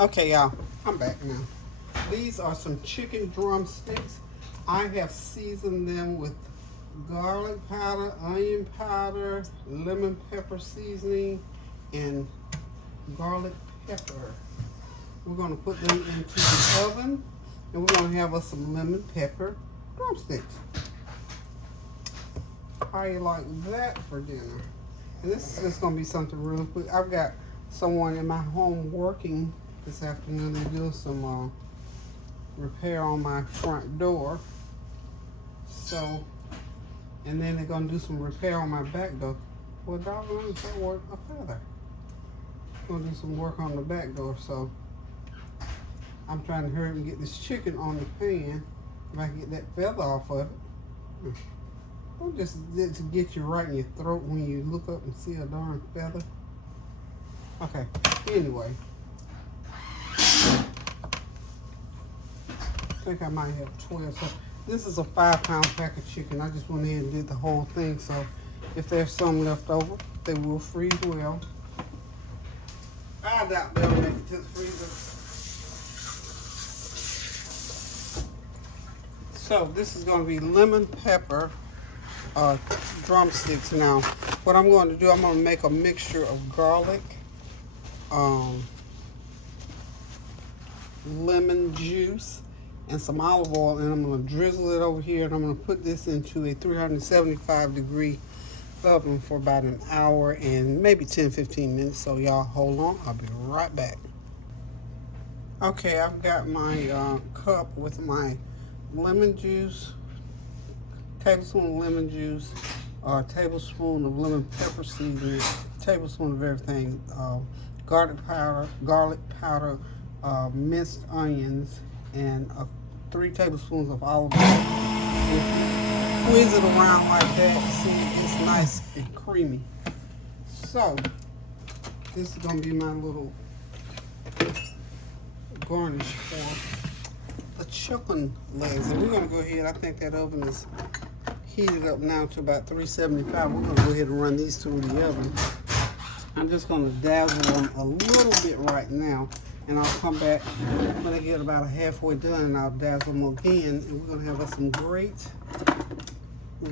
Okay, y'all, I'm back now. These are some chicken drumsticks. I have seasoned them with garlic powder, onion powder, lemon pepper seasoning, and garlic pepper. We're going to put them into the oven, and we're going to have us some lemon pepper drumsticks. How you like that for dinner? And this is just going to be something really quick. I've got someone in my home working this afternoon. They're doing some repair on my front door. So, and then they're going to do some repair on my back door. Well, doggone, is that worth a feather? Going to do some work on the back door, so I'm trying to hurry up and get this chicken on the pan. If I can get that feather off of it. Don't just to get you right in your throat when you look up and see a darn feather. Okay, anyway. I think I might have 12. So this is a 5-pound pack of chicken. I just went ahead and did the whole thing. So if there's some left over, they will freeze well. I doubt they'll make it to the freezer. So this is going to be lemon pepper drumsticks. Now, what I'm going to do, I'm going to make a mixture of garlic, lemon juice, and some olive oil, and I'm going to drizzle it over here, and I'm going to put this into a 375-degree oven for about an hour and maybe 10-15 minutes. So y'all hold on, I'll be right back. Okay, I've got my cup with my lemon juice, tablespoon of lemon juice, tablespoon of lemon pepper seasoning, tablespoon of everything, garlic powder, minced onions, and 3 tablespoons of olive oil. Squeeze it around like that, see it's nice and creamy. So this is gonna be my little garnish for the chicken legs, and we're gonna go ahead. I think that oven is heated up now to about 375. We're gonna go ahead and run these through the oven. I'm just gonna dazzle them a little bit right now, and I'll come back when I get about halfway done, and I'll dazzle them again, and we're gonna have some great,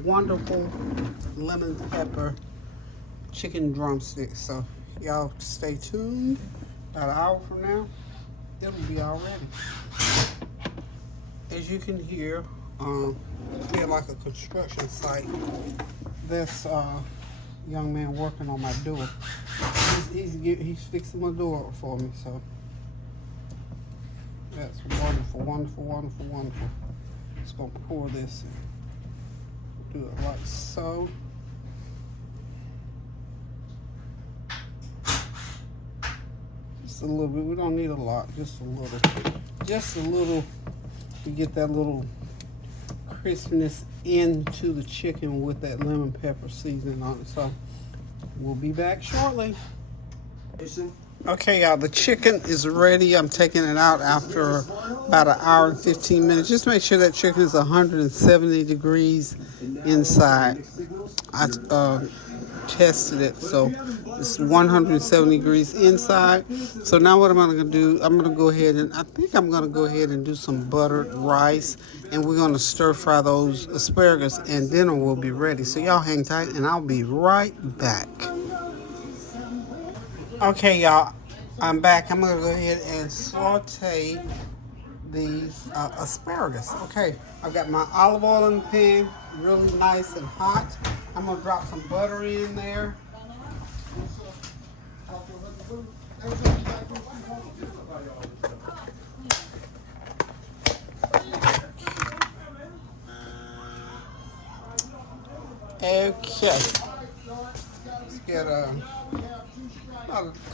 wonderful lemon pepper chicken drumsticks. So y'all stay tuned. About an hour from now, it'll be all ready. As you can hear, we're like a construction site. This young man working on my door. He's fixing my door up for me. So that's wonderful, wonderful, wonderful, wonderful. Just gonna pour this in. Do it like so. Just a little bit. We don't need a lot. Just a little. Just a little to get that little crispness into the chicken with that lemon pepper seasoning on it. So we'll be back shortly. Okay, y'all, the chicken is ready. I'm taking it out after about an hour and 15 minutes. Just make sure that chicken is 170 degrees inside. I tested it, so it's 170 degrees inside. So now what I'm going to do, I'm going to go ahead and, I think I'm going to go ahead and do some buttered rice, and we're going to stir fry those asparagus, and dinner will be ready. So y'all hang tight, and I'll be right back. Okay, y'all, I'm back. I'm going to go ahead and saute these asparagus. Okay, I've got my olive oil in the pan, really nice and hot. I'm going to drop some butter in there. Okay, let's get a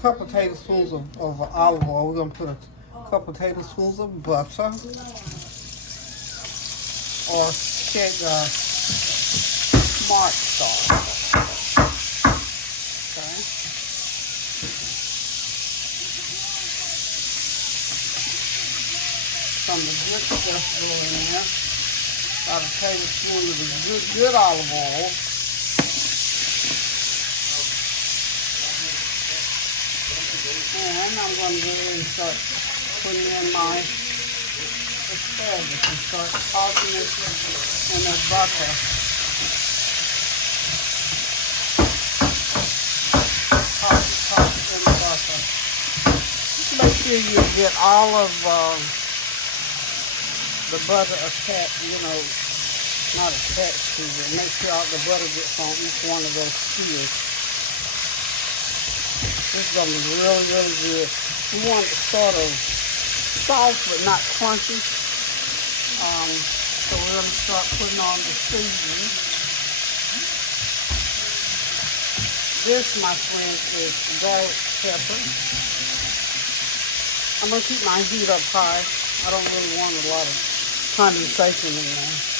couple tablespoons of olive oil. We're going to put a couple tablespoons of butter, or Smart sauce. Okay. Some of the good stuff go in there. About a tablespoon of the good olive oil. And I'm going to go ahead and start putting in my asparagus and start tossing it in the butter. Toss it in the butter. Just make sure you get all of the butter attached, not attached to it. Make sure all the butter gets on each one of those skewers. This is going to be really, really good. We want it sort of soft but not crunchy. So we're going to start putting on the seasoning. This, my friends, is garlic pepper. I'm going to keep my heat up high. I don't really want a lot of condensation in there.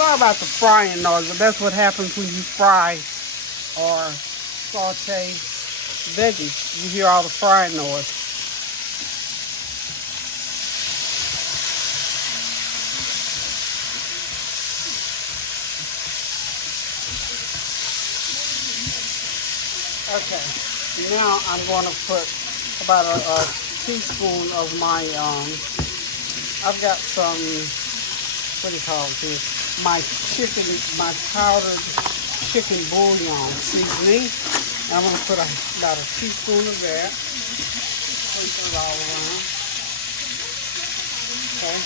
Sorry about the frying noise, but that's what happens when you fry or saute veggies. You hear all the frying noise. Okay, now I'm going to put about a teaspoon of my, I've got some, what do you call it here? My powdered chicken bouillon seasoning. I'm going to put about a teaspoon of that. Sprinkle it all around. Okay.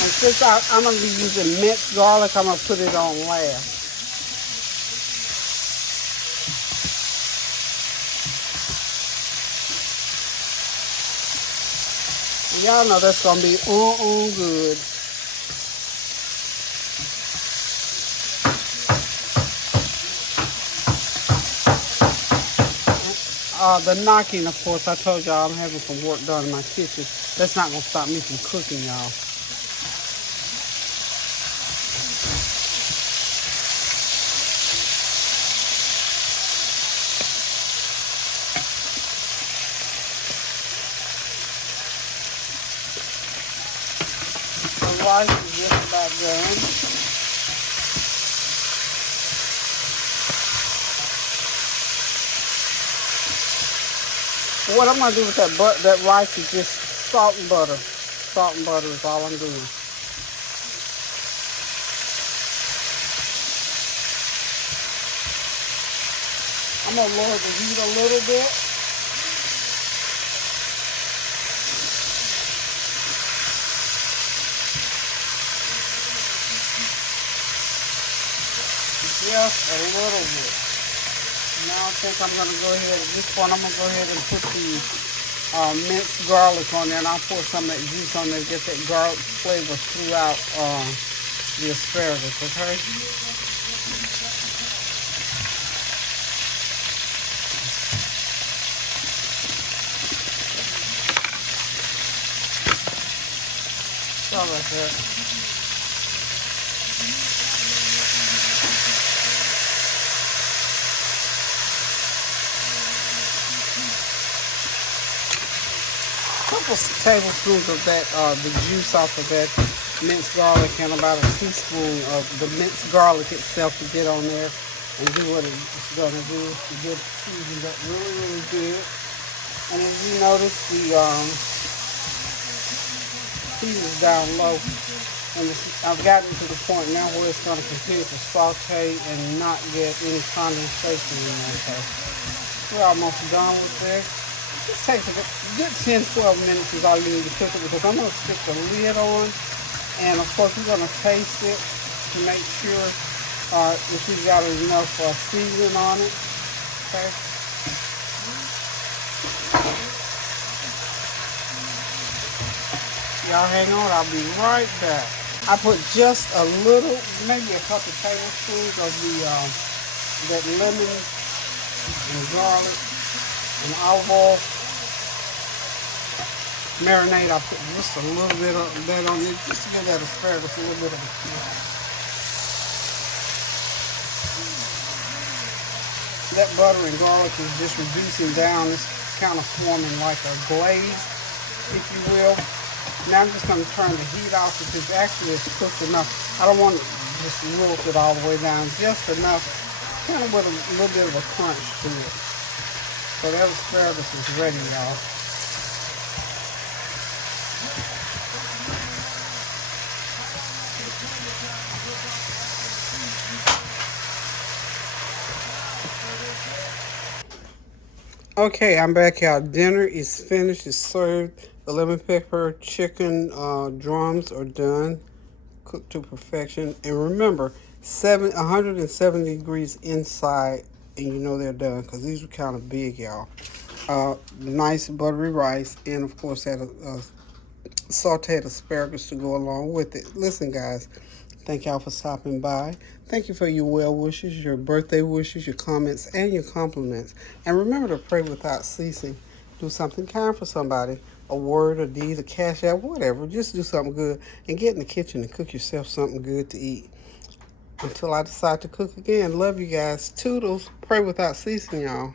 And since I'm going to be using minced garlic, I'm going to put it on last. Y'all know that's going to be good. The knocking, of course, I told y'all I'm having some work done in my kitchen. That's not going to stop me from cooking, y'all. Rice is just about done. What I'm going to do with that rice is just salt and butter. Salt and butter is all I'm doing. I'm going to lower the heat a little bit. Just a little bit. Now I think I'm going to go ahead, at this point I'm going to go ahead and put the minced garlic on there, and I'll pour some of that juice on there to get that garlic flavor throughout the asparagus, okay? Sorry about that. Couple tablespoons of that, the juice off of that minced garlic, and about a teaspoon of the minced garlic itself to get on there and do what it's going to do to get seasoned up really, really good. And as you notice, the heat is down low, and I've gotten to the point now where it's going to continue to saute and not get any condensation in there. So we're almost done with this. It takes a good 10-12 minutes is all you need to cook it, because I'm going to stick the lid on, and of course we're going to taste it to make sure if we've got enough seasoning on it. Okay. Y'all hang on, I'll be right back. I put just a little, maybe a couple tablespoons of that lemon and garlic and olive oil marinade. I put just a little bit of that on it, just to give that asparagus a little bit of a kick. that butter and garlic is just reducing down. It's kind of forming like a glaze, if you will. Now I'm just going to turn the heat off because actually it's cooked enough. I don't want to just wilt it all the way down, just enough, kind of with a little bit of a crunch to it. So that asparagus is ready, y'all. Okay, I'm back, y'all. Dinner is finished. It's served. The lemon pepper chicken drums are done, cooked to perfection. And remember, 170 degrees inside, and you know they're done because these were kind of big, y'all. Nice buttery rice, and of course had a sauteed asparagus to go along with it. Listen, guys, thank y'all for stopping by. Thank you for your well wishes, your birthday wishes, your comments, and your compliments. And remember to pray without ceasing. Do something kind for somebody. A word, a deed, a cash app, whatever. Just do something good and get in the kitchen and cook yourself something good to eat. Until I decide to cook again. Love you guys. Toodles. Pray without ceasing, y'all.